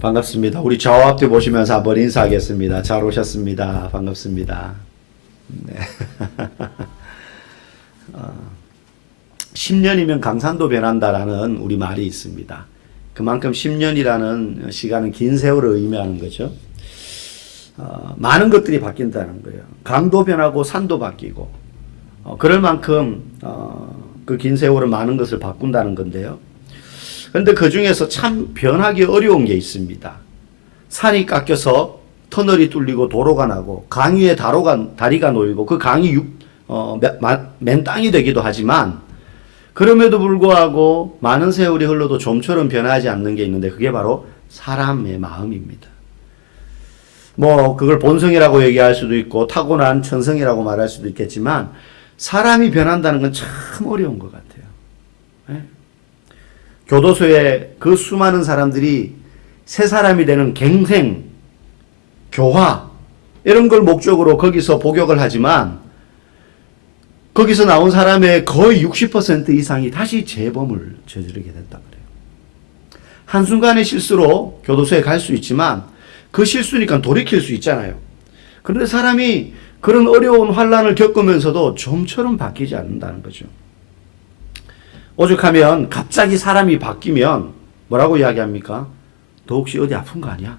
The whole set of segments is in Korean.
반갑습니다. 우리 좌우 앞뒤 보시면서 한번 인사하겠습니다. 잘 오셨습니다. 반갑습니다. 네. 10년이면 강산도 변한다라는 우리 말이 있습니다. 그만큼 10년이라는 시간은 긴 세월을 의미하는 거죠. 많은 것들이 바뀐다는 거예요. 강도 변하고 산도 바뀌고 그럴 만큼 그 긴 세월은 많은 것을 바꾼다는 건데요. 그런데 그 중에서 참 변하기 어려운 게 있습니다. 산이 깎여서 터널이 뚫리고 도로가 나고 강 위에 다리가 놓이고 그 강이 맨 땅이 되기도 하지만 그럼에도 불구하고 많은 세월이 흘러도 좀처럼 변하지 않는 게 있는데 그게 바로 사람의 마음입니다. 뭐 그걸 본성이라고 얘기할 수도 있고 타고난 천성이라고 말할 수도 있겠지만 사람이 변한다는 건 참 어려운 것 같아요. 네? 교도소에 그 수많은 사람들이 새 사람이 되는 갱생, 교화 이런 걸 목적으로 거기서 복역을 하지만 거기서 나온 사람의 거의 60% 이상이 다시 재범을 저지르게 된다 그래요. 한순간의 실수로 교도소에 갈 수 있지만 그 실수니까 돌이킬 수 있잖아요. 그런데 사람이 그런 어려운 환난을 겪으면서도 좀처럼 바뀌지 않는다는 거죠. 오죽하면 갑자기 사람이 바뀌면 뭐라고 이야기합니까? 너 혹시 어디 아픈 거 아니야?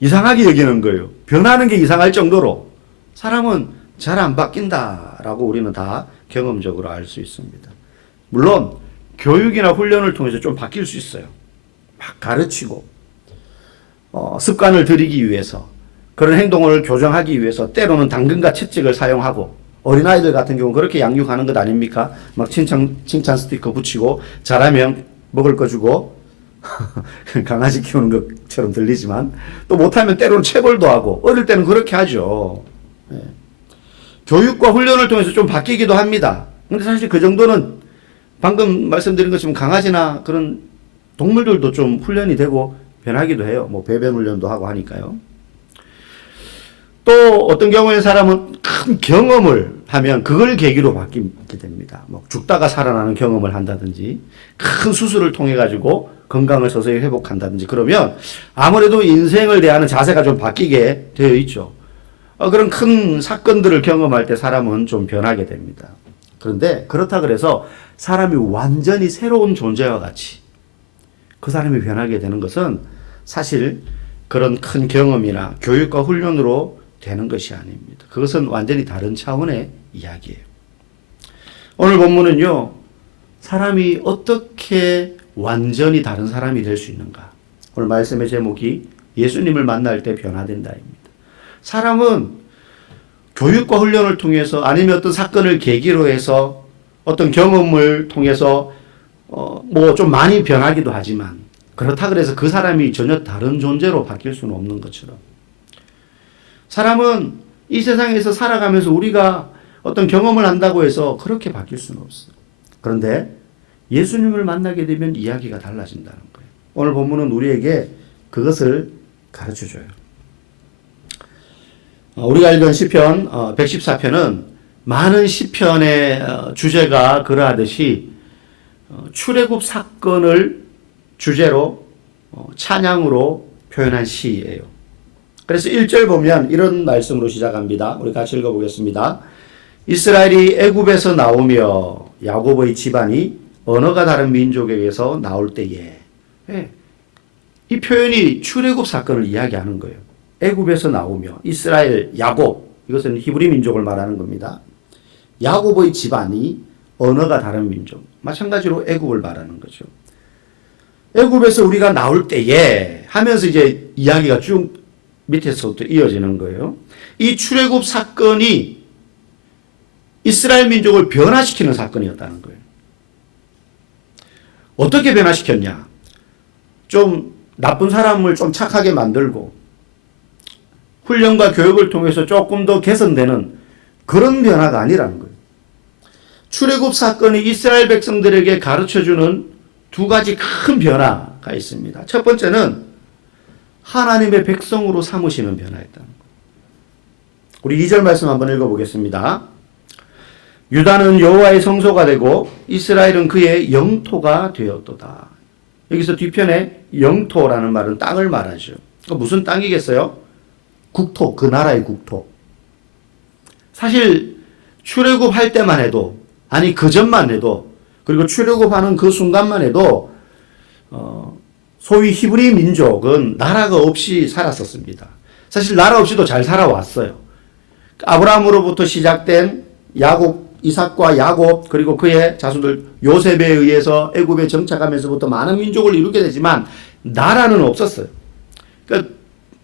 이상하게 여기는 거예요. 변하는 게 이상할 정도로 사람은 잘 안 바뀐다라고 우리는 다 경험적으로 알 수 있습니다. 물론 교육이나 훈련을 통해서 좀 바뀔 수 있어요. 막 가르치고 습관을 들이기 위해서 그런 행동을 교정하기 위해서 때로는 당근과 채찍을 사용하고 어린아이들 같은 경우는 그렇게 양육하는 것 아닙니까? 막 칭찬 스티커 붙이고 잘하면 먹을 거 주고 강아지 키우는 것처럼 들리지만 또 못하면 때로는 체벌도 하고 어릴 때는 그렇게 하죠. 네. 교육과 훈련을 통해서 좀 바뀌기도 합니다. 근데 사실 그 정도는 방금 말씀드린 것처럼 강아지나 그런 동물들도 좀 훈련이 되고 변하기도 해요. 뭐 배변 훈련도 하고 하니까요. 또 어떤 경우에 사람은 큰 경험을 하면 그걸 계기로 바뀌게 됩니다. 뭐 죽다가 살아나는 경험을 한다든지 큰 수술을 통해 가지고 건강을 서서히 회복한다든지 그러면 아무래도 인생을 대하는 자세가 좀 바뀌게 되어 있죠. 그런 큰 사건들을 경험할 때 사람은 좀 변하게 됩니다. 그런데 그렇다 그래서 사람이 완전히 새로운 존재와 같이 그 사람이 변하게 되는 것은 사실 그런 큰 경험이나 교육과 훈련으로 되는 것이 아닙니다. 그것은 완전히 다른 차원의 이야기예요. 오늘 본문은요, 사람이 어떻게 완전히 다른 사람이 될 수 있는가? 오늘 말씀의 제목이 예수님을 만날 때 변화된다입니다. 사람은 교육과 훈련을 통해서 아니면 어떤 사건을 계기로 해서 어떤 경험을 통해서 뭐 좀 많이 변하기도 하지만 그렇다 그래서 그 사람이 전혀 다른 존재로 바뀔 수는 없는 것처럼 사람은 이 세상에서 살아가면서 우리가 어떤 경험을 한다고 해서 그렇게 바뀔 수는 없어요. 그런데 예수님을 만나게 되면 이야기가 달라진다는 거예요. 오늘 본문은 우리에게 그것을 가르쳐줘요. 우리가 읽은 시편 114편은 많은 시편의 주제가 그러하듯이 출애굽 사건을 주제로 찬양으로 표현한 시예요. 그래서 1절 보면 이런 말씀으로 시작합니다. 우리 같이 읽어보겠습니다. 이스라엘이 애굽에서 나오며 야곱의 집안이 언어가 다른 민족에게서 나올 때에 이 표현이 출애굽 사건을 이야기하는 거예요. 애굽에서 나오며 이스라엘 야곱 이것은 히브리 민족을 말하는 겁니다. 야곱의 집안이 언어가 다른 민족 마찬가지로 애굽을 말하는 거죠. 애굽에서 우리가 나올 때에 하면서 이제 이야기가 쭉 밑에서부터 이어지는 거예요. 이 출애굽 사건이 이스라엘 민족을 변화시키는 사건이었다는 거예요. 어떻게 변화시켰냐? 좀 나쁜 사람을 좀 착하게 만들고 훈련과 교육을 통해서 조금 더 개선되는 그런 변화가 아니라는 거예요. 출애굽 사건이 이스라엘 백성들에게 가르쳐주는 두 가지 큰 변화가 있습니다. 첫 번째는 하나님의 백성으로 삼으시는 변화였다는 거예요. 우리 2절 말씀 한번 읽어보겠습니다. 유다는 여호와의 성소가 되고 이스라엘은 그의 영토가 되었도다. 여기서 뒤편에 영토라는 말은 땅을 말하죠. 무슨 땅이겠어요? 국토, 그 나라의 국토. 사실 출애굽할 때만 해도, 아니 그 전만 해도, 그리고 출애굽하는 그 순간만 해도 소위 히브리 민족은 나라가 없이 살았었습니다. 사실 나라 없이도 잘 살아왔어요. 아브라함으로부터 시작된 야곱, 이삭과 야곱, 그리고 그의 자손들 요셉에 의해서 애굽에 정착하면서부터 많은 민족을 이루게 되지만 나라는 없었어요. 그러니까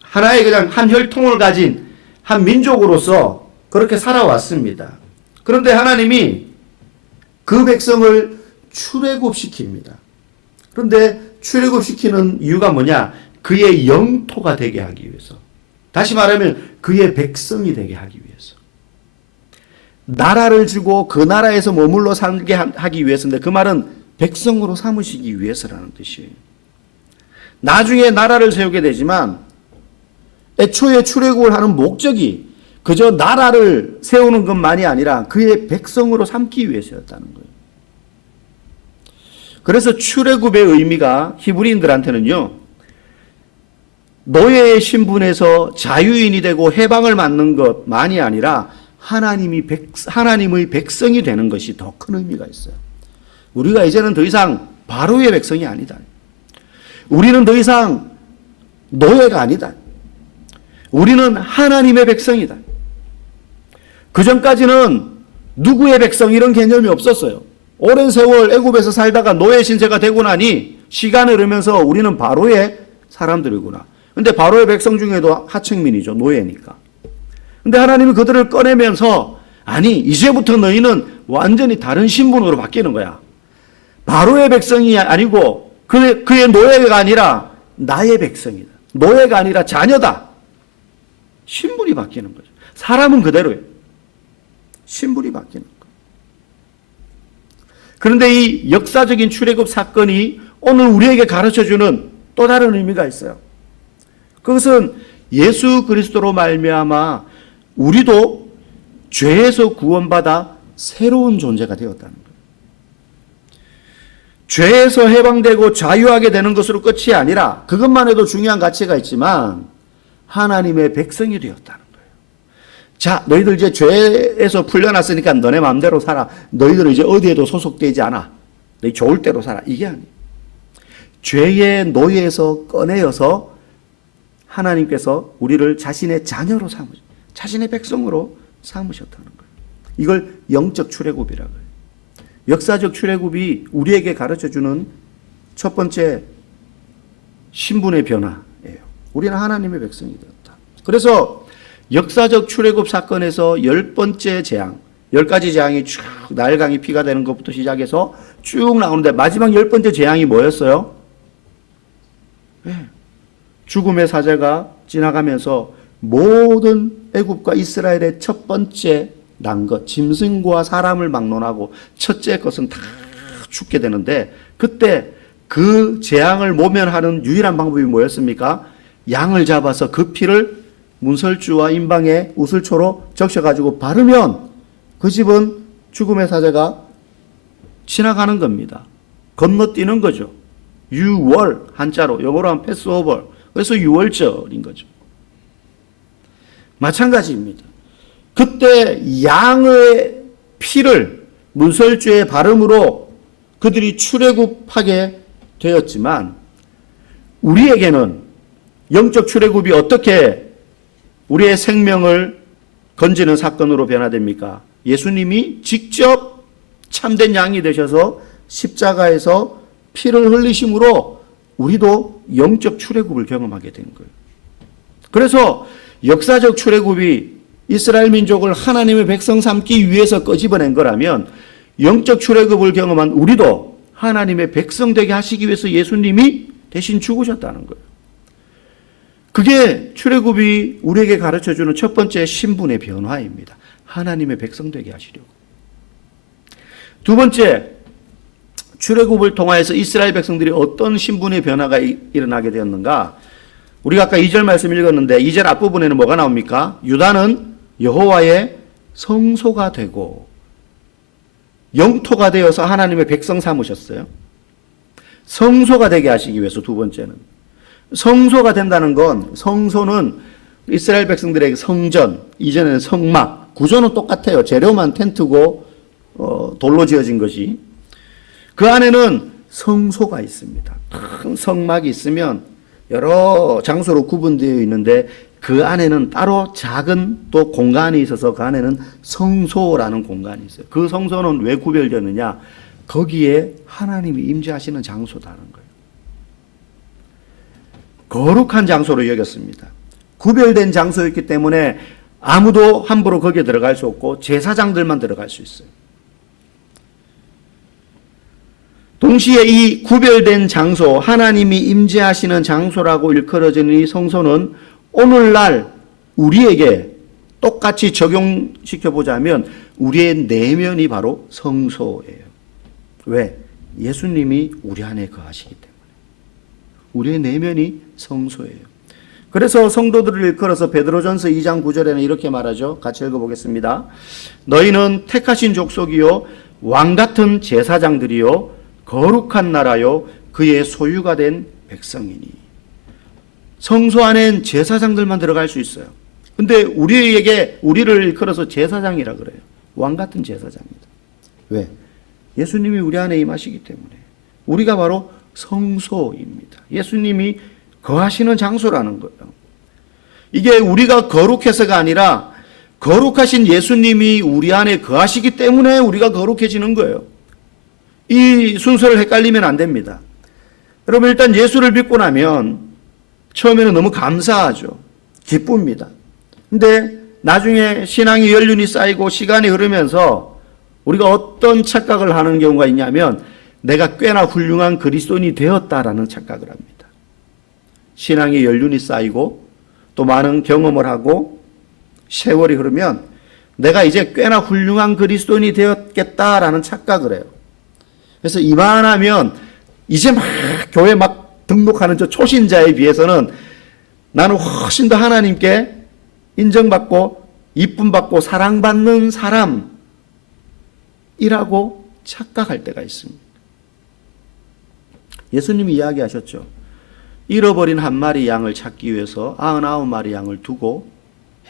하나의 그냥 한 혈통을 가진 한 민족으로서 그렇게 살아왔습니다. 그런데 하나님이 그 백성을 출애굽시킵니다. 그런데 출애굽시키는 이유가 뭐냐? 그의 영토가 되게 하기 위해서. 다시 말하면 그의 백성이 되게 하기 위해서. 나라를 주고 그 나라에서 머물러 살게 하기 위해서인데 그 말은 백성으로 삼으시기 위해서라는 뜻이에요. 나중에 나라를 세우게 되지만 애초에 출애굽을 하는 목적이 그저 나라를 세우는 것만이 아니라 그의 백성으로 삼기 위해서였다는 거예요. 그래서 출애굽의 의미가 히브리인들한테는요, 노예의 신분에서 자유인이 되고 해방을 받는 것만이 아니라 하나님의 백성이 되는 것이 더 큰 의미가 있어요. 우리가 이제는 더 이상 바로의 백성이 아니다. 우리는 더 이상 노예가 아니다. 우리는 하나님의 백성이다. 그 전까지는 누구의 백성 이런 개념이 없었어요. 오랜 세월 애굽에서 살다가 노예 신세가 되고 나니 시간이 흐르면서 우리는 바로의 사람들이구나. 근데 바로의 백성 중에도 하층민이죠. 노예니까. 근데 하나님이 그들을 꺼내면서 아니 이제부터 너희는 완전히 다른 신분으로 바뀌는 거야. 바로의 백성이 아니고 그의 노예가 아니라 나의 백성이다. 노예가 아니라 자녀다. 신분이 바뀌는 거죠. 사람은 그대로예요. 신분이 바뀌는 거예요. 그런데 이 역사적인 출애굽 사건이 오늘 우리에게 가르쳐주는 또 다른 의미가 있어요. 그것은 예수 그리스도로 말미암아 우리도 죄에서 구원받아 새로운 존재가 되었다는 거예요. 죄에서 해방되고 자유하게 되는 것으로 끝이 아니라 그것만 해도 중요한 가치가 있지만 하나님의 백성이 되었다는 거예요. 자, 너희들 이제 죄에서 풀려났으니까 너네 마음대로 살아. 너희들 이제 어디에도 소속되지 않아. 너희 좋을 대로 살아. 이게 아니에요. 죄의 노예에서 꺼내어서 하나님께서 우리를 자신의 자녀로 삼으셨어요. 자신의 백성으로 삼으셨다는 거예요. 이걸 영적 출애굽이라고 해요. 역사적 출애굽이 우리에게 가르쳐주는 첫 번째 신분의 변화예요. 우리는 하나님의 백성이 되었다. 그래서 역사적 출애굽 사건에서 10번째 재앙, 10가지 재앙이 쭉 나일강이 피가 되는 것부터 시작해서 쭉 나오는데 마지막 10번째 재앙이 뭐였어요? 네. 죽음의 사제가 지나가면서 모든 애굽과 이스라엘의 첫 번째 난 것, 짐승과 사람을 막론하고 첫째 것은 다 죽게 되는데 그때 그 재앙을 모면하는 유일한 방법이 뭐였습니까? 양을 잡아서 그 피를 문설주와 임방에 우슬초로 적셔가지고 바르면 그 집은 죽음의 사제가 지나가는 겁니다. 건너뛰는 거죠. 유월 한자로 영어로 하면 패스오버. 그래서 유월절인 거죠. 마찬가지입니다. 그때 양의 피를 문설주의 바름으로 그들이 출애굽하게 되었지만 우리에게는 영적 출애굽이 어떻게 우리의 생명을 건지는 사건으로 변화됩니까? 예수님이 직접 참된 양이 되셔서 십자가에서 피를 흘리심으로 우리도 영적 출애굽을 경험하게 된 거예요. 그래서 역사적 출애굽이 이스라엘 민족을 하나님의 백성 삼기 위해서 끄집어낸 거라면 영적 출애굽을 경험한 우리도 하나님의 백성 되게 하시기 위해서 예수님이 대신 죽으셨다는 거예요. 그게 출애굽이 우리에게 가르쳐주는 첫 번째 신분의 변화입니다. 하나님의 백성 되게 하시려고. 두 번째, 출애굽을 통하여서 이스라엘 백성들이 어떤 신분의 변화가 일어나게 되었는가? 우리가 아까 2절 말씀 읽었는데 2절 앞부분에는 뭐가 나옵니까? 유다는 여호와의 성소가 되고 영토가 되어서 하나님의 백성 삼으셨어요. 성소가 되게 하시기 위해서. 두 번째는 성소가 된다는 건, 성소는 이스라엘 백성들에게 성전, 이전에는 성막, 구조는 똑같아요. 재료만 텐트고 돌로 지어진 것이. 그 안에는 성소가 있습니다. 큰 성막이 있으면 여러 장소로 구분되어 있는데 그 안에는 따로 작은 또 공간이 있어서 그 안에는 성소라는 공간이 있어요. 그 성소는 왜 구별되느냐? 거기에 하나님이 임재하시는 장소다는 거예요. 거룩한 장소로 여겼습니다. 구별된 장소였기 때문에 아무도 함부로 거기에 들어갈 수 없고 제사장들만 들어갈 수 있어요. 동시에 이 구별된 장소, 하나님이 임재하시는 장소라고 일컬어지는 이 성소는 오늘날 우리에게 똑같이 적용시켜 보자면 우리의 내면이 바로 성소예요. 왜? 예수님이 우리 안에 거하시기 때문에. 우리의 내면이 성소예요. 그래서 성도들을 일컬어서 베드로전서 2장 9절에는 이렇게 말하죠. 같이 읽어보겠습니다. 너희는 택하신 족속이요 왕같은 제사장들이요 거룩한 나라요 그의 소유가 된 백성이니. 성소 안엔 제사장들만 들어갈 수 있어요. 근데 우리를 일컬어서 제사장이라 그래요. 왕같은 제사장입니다. 왜? 예수님이 우리 안에 임하시기 때문에. 우리가 바로 성소입니다. 예수님이 거하시는 장소라는 거예요. 이게 우리가 거룩해서가 아니라 거룩하신 예수님이 우리 안에 거하시기 때문에 우리가 거룩해지는 거예요. 이 순서를 헷갈리면 안 됩니다. 여러분, 일단 예수를 믿고 나면 처음에는 너무 감사하죠. 기쁩니다. 근데 나중에 신앙의 연륜이 쌓이고 시간이 흐르면서 우리가 어떤 착각을 하는 경우가 있냐면 내가 꽤나 훌륭한 그리스도인이 되었다라는 착각을 합니다. 신앙의 연륜이 쌓이고 또 많은 경험을 하고 세월이 흐르면 내가 이제 꽤나 훌륭한 그리스도인이 되었겠다라는 착각을 해요. 그래서 이만하면 이제 막 교회 막 등록하는 저 초신자에 비해서는 나는 훨씬 더 하나님께 인정받고 이쁨받고 사랑받는 사람이라고 착각할 때가 있습니다. 예수님이 이야기하셨죠. 잃어버린 한 마리 양을 찾기 위해서 99마리 양을 두고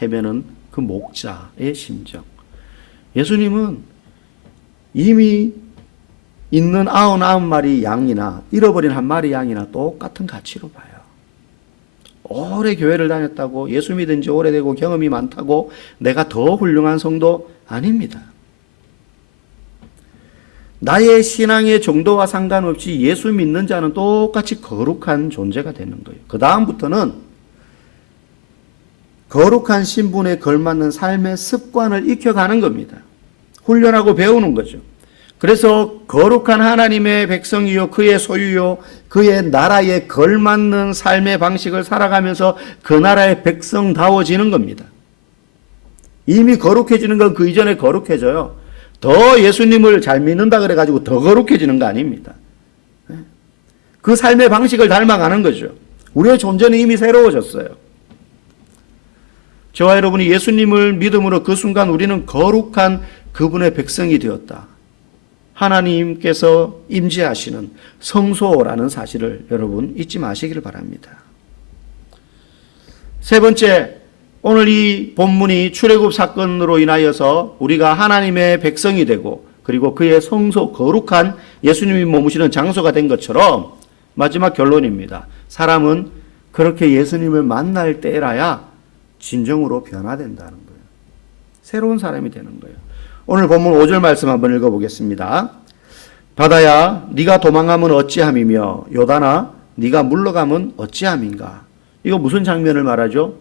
헤매는 그 목자의 심정. 예수님은 이미 있는 99마리 양이나 잃어버린 한 마리 양이나 똑같은 가치로 봐요. 오래 교회를 다녔다고 예수 믿은 지 오래되고 경험이 많다고 내가 더 훌륭한 성도 아닙니다. 나의 신앙의 정도와 상관없이 예수 믿는 자는 똑같이 거룩한 존재가 되는 거예요. 그 다음부터는 거룩한 신분에 걸맞는 삶의 습관을 익혀가는 겁니다. 훈련하고 배우는 거죠. 그래서 거룩한 하나님의 백성이요 그의 소유요 그의 나라에 걸맞는 삶의 방식을 살아가면서 그 나라의 백성다워지는 겁니다. 이미 거룩해지는 건 그 이전에 거룩해져요. 더 예수님을 잘 믿는다 그래가지고 더 거룩해지는 거 아닙니다. 그 삶의 방식을 닮아가는 거죠. 우리의 존재는 이미 새로워졌어요. 저와 여러분이 예수님을 믿음으로 그 순간 우리는 거룩한 그분의 백성이 되었다. 하나님께서 임재하시는 성소라는 사실을 여러분 잊지 마시기를 바랍니다. 세 번째, 오늘 이 본문이 출애굽 사건으로 인하여서 우리가 하나님의 백성이 되고 그리고 그의 성소 거룩한 예수님이 머무시는 장소가 된 것처럼 마지막 결론입니다. 사람은 그렇게 예수님을 만날 때라야 진정으로 변화된다는 거예요. 새로운 사람이 되는 거예요. 오늘 본문 5절 말씀 한번 읽어보겠습니다. 바다야 네가 도망하면 어찌함이며 요단아 네가 물러가면 어찌함인가. 이거 무슨 장면을 말하죠?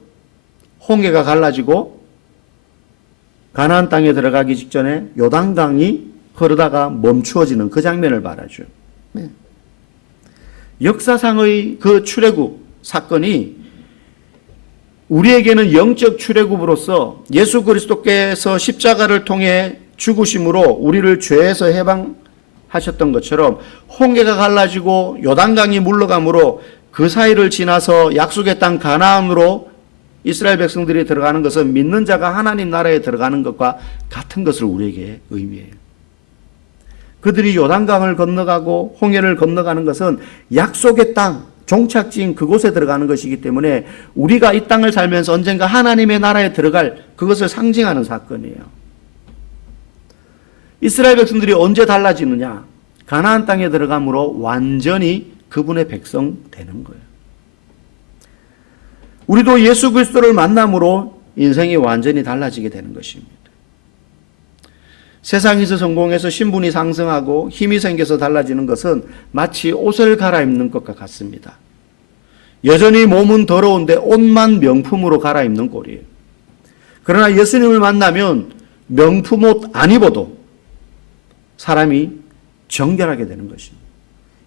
홍해가 갈라지고 가나안 땅에 들어가기 직전에 요단강이 흐르다가 멈추어지는 그 장면을 말하죠. 네. 역사상의 그 출애굽 사건이 우리에게는 영적 출애굽으로서 예수 그리스도께서 십자가를 통해 죽으심으로 우리를 죄에서 해방하셨던 것처럼 홍해가 갈라지고 요단강이 물러감으로 그 사이를 지나서 약속의 땅 가나안으로 이스라엘 백성들이 들어가는 것은 믿는 자가 하나님 나라에 들어가는 것과 같은 것을 우리에게 의미해요. 그들이 요단강을 건너가고 홍해를 건너가는 것은 약속의 땅, 종착지인 그곳에 들어가는 것이기 때문에 우리가 이 땅을 살면서 언젠가 하나님의 나라에 들어갈 그것을 상징하는 사건이에요. 이스라엘 백성들이 언제 달라지느냐? 가나안 땅에 들어감으로 완전히 그분의 백성 되는 거예요. 우리도 예수 그리스도를 만남으로 인생이 완전히 달라지게 되는 것입니다. 세상에서 성공해서 신분이 상승하고 힘이 생겨서 달라지는 것은 마치 옷을 갈아입는 것과 같습니다. 여전히 몸은 더러운데 옷만 명품으로 갈아입는 꼴이에요. 그러나 예수님을 만나면 명품 옷 안 입어도 사람이 정결하게 되는 것입니다.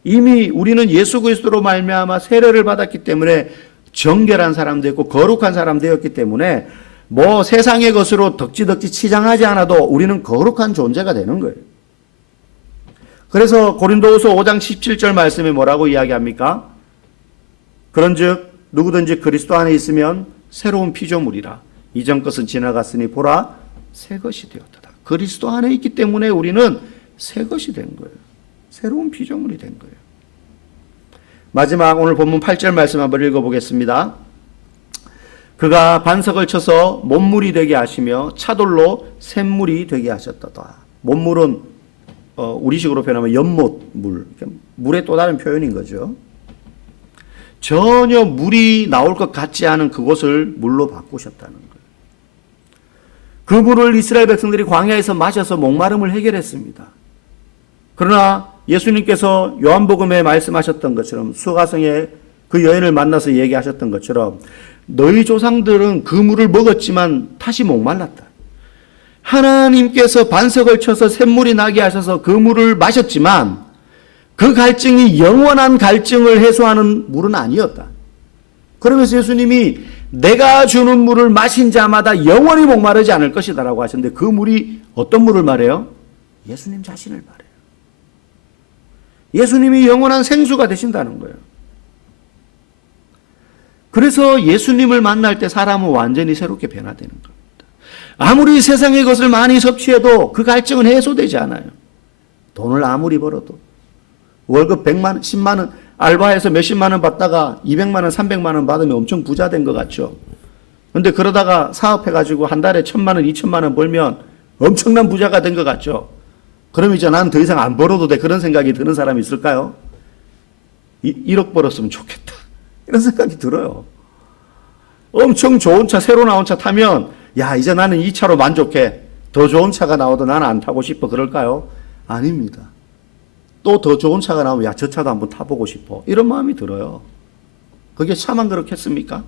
이미 우리는 예수 그리스도로 말미암아 세례를 받았기 때문에 정결한 사람 되었고 거룩한 사람 되었기 때문에 뭐 세상의 것으로 덕지덕지 치장하지 않아도 우리는 거룩한 존재가 되는 거예요. 그래서 고린도후서 5장 17절 말씀에 뭐라고 이야기합니까? 그런즉 누구든지 그리스도 안에 있으면 새로운 피조물이라. 이전 것은 지나갔으니 보라 새 것이 되었다. 그리스도 안에 있기 때문에 우리는 새 것이 된 거예요. 새로운 피조물이 된 거예요. 마지막 오늘 본문 8절 말씀 한번 읽어보겠습니다. 그가 반석을 쳐서 못물이 되게 하시며 차돌로 샘물이 되게 하셨도다. 못물은 우리식으로 표현하면 연못물, 물의 또 다른 표현인 거죠. 전혀 물이 나올 것 같지 않은 그곳을 물로 바꾸셨다는 거예요. 그 물을 이스라엘 백성들이 광야에서 마셔서 목마름을 해결했습니다. 그러나 예수님께서 요한복음에 말씀하셨던 것처럼 수가성의 그 여인을 만나서 얘기하셨던 것처럼 너희 조상들은 그 물을 먹었지만 다시 목말랐다. 하나님께서 반석을 쳐서 샘물이 나게 하셔서 그 물을 마셨지만 그 갈증이 영원한 갈증을 해소하는 물은 아니었다. 그러면서 예수님이 내가 주는 물을 마신 자마다 영원히 목마르지 않을 것이다 라고 하셨는데 그 물이 어떤 물을 말해요? 예수님 자신을 말해요. 예수님이 영원한 생수가 되신다는 거예요. 그래서 예수님을 만날 때 사람은 완전히 새롭게 변화되는 겁니다. 아무리 세상의 것을 많이 섭취해도 그 갈증은 해소되지 않아요. 돈을 아무리 벌어도 월급 100만 원, 10만 원 알바해서 몇십만 원 받다가 200만 원, 300만 원 받으면 엄청 부자 된 것 같죠. 그런데 그러다가 사업해가지고 한 달에 1,000만 원, 2,000만 원 벌면 엄청난 부자가 된 것 같죠. 그럼 이제 나는 더 이상 안 벌어도 돼. 그런 생각이 드는 사람이 있을까요? 1억 벌었으면 좋겠다. 이런 생각이 들어요. 엄청 좋은 차, 새로 나온 차 타면 야 이제 나는 이 차로 만족해. 더 좋은 차가 나와도 나는 안 타고 싶어. 그럴까요? 아닙니다. 또 더 좋은 차가 나오면 야 저 차도 한번 타보고 싶어. 이런 마음이 들어요. 그게 차만 그렇겠습니까?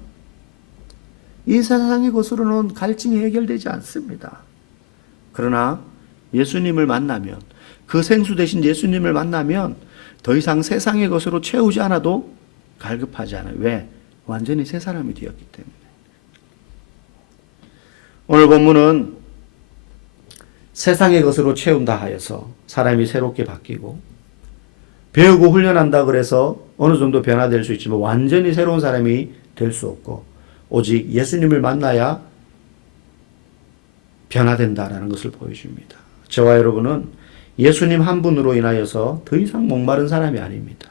이 세상의 것으로는 갈증이 해결되지 않습니다. 그러나 예수님을 만나면 그 생수 대신 예수님을 만나면 더 이상 세상의 것으로 채우지 않아도 갈급하지 않아요. 왜? 완전히 새 사람이 되었기 때문에. 오늘 본문은 세상의 것으로 채운다 하여서 사람이 새롭게 바뀌고 배우고 훈련한다 그래서 어느 정도 변화될 수 있지만 완전히 새로운 사람이 될 수 없고 오직 예수님을 만나야 변화된다라는 것을 보여줍니다. 저와 여러분은 예수님 한 분으로 인하여서 더 이상 목마른 사람이 아닙니다.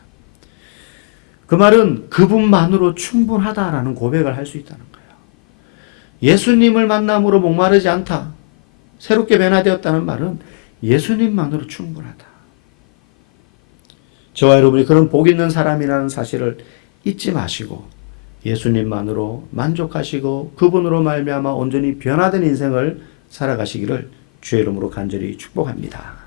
그 말은 그분만으로 충분하다라는 고백을 할 수 있다는 거예요. 예수님을 만남으로 목마르지 않다. 새롭게 변화되었다는 말은 예수님만으로 충분하다. 저와 여러분이 그런 복 있는 사람이라는 사실을 잊지 마시고 예수님만으로 만족하시고 그분으로 말미암아 온전히 변화된 인생을 살아가시기를 주의 이름으로 간절히 축복합니다.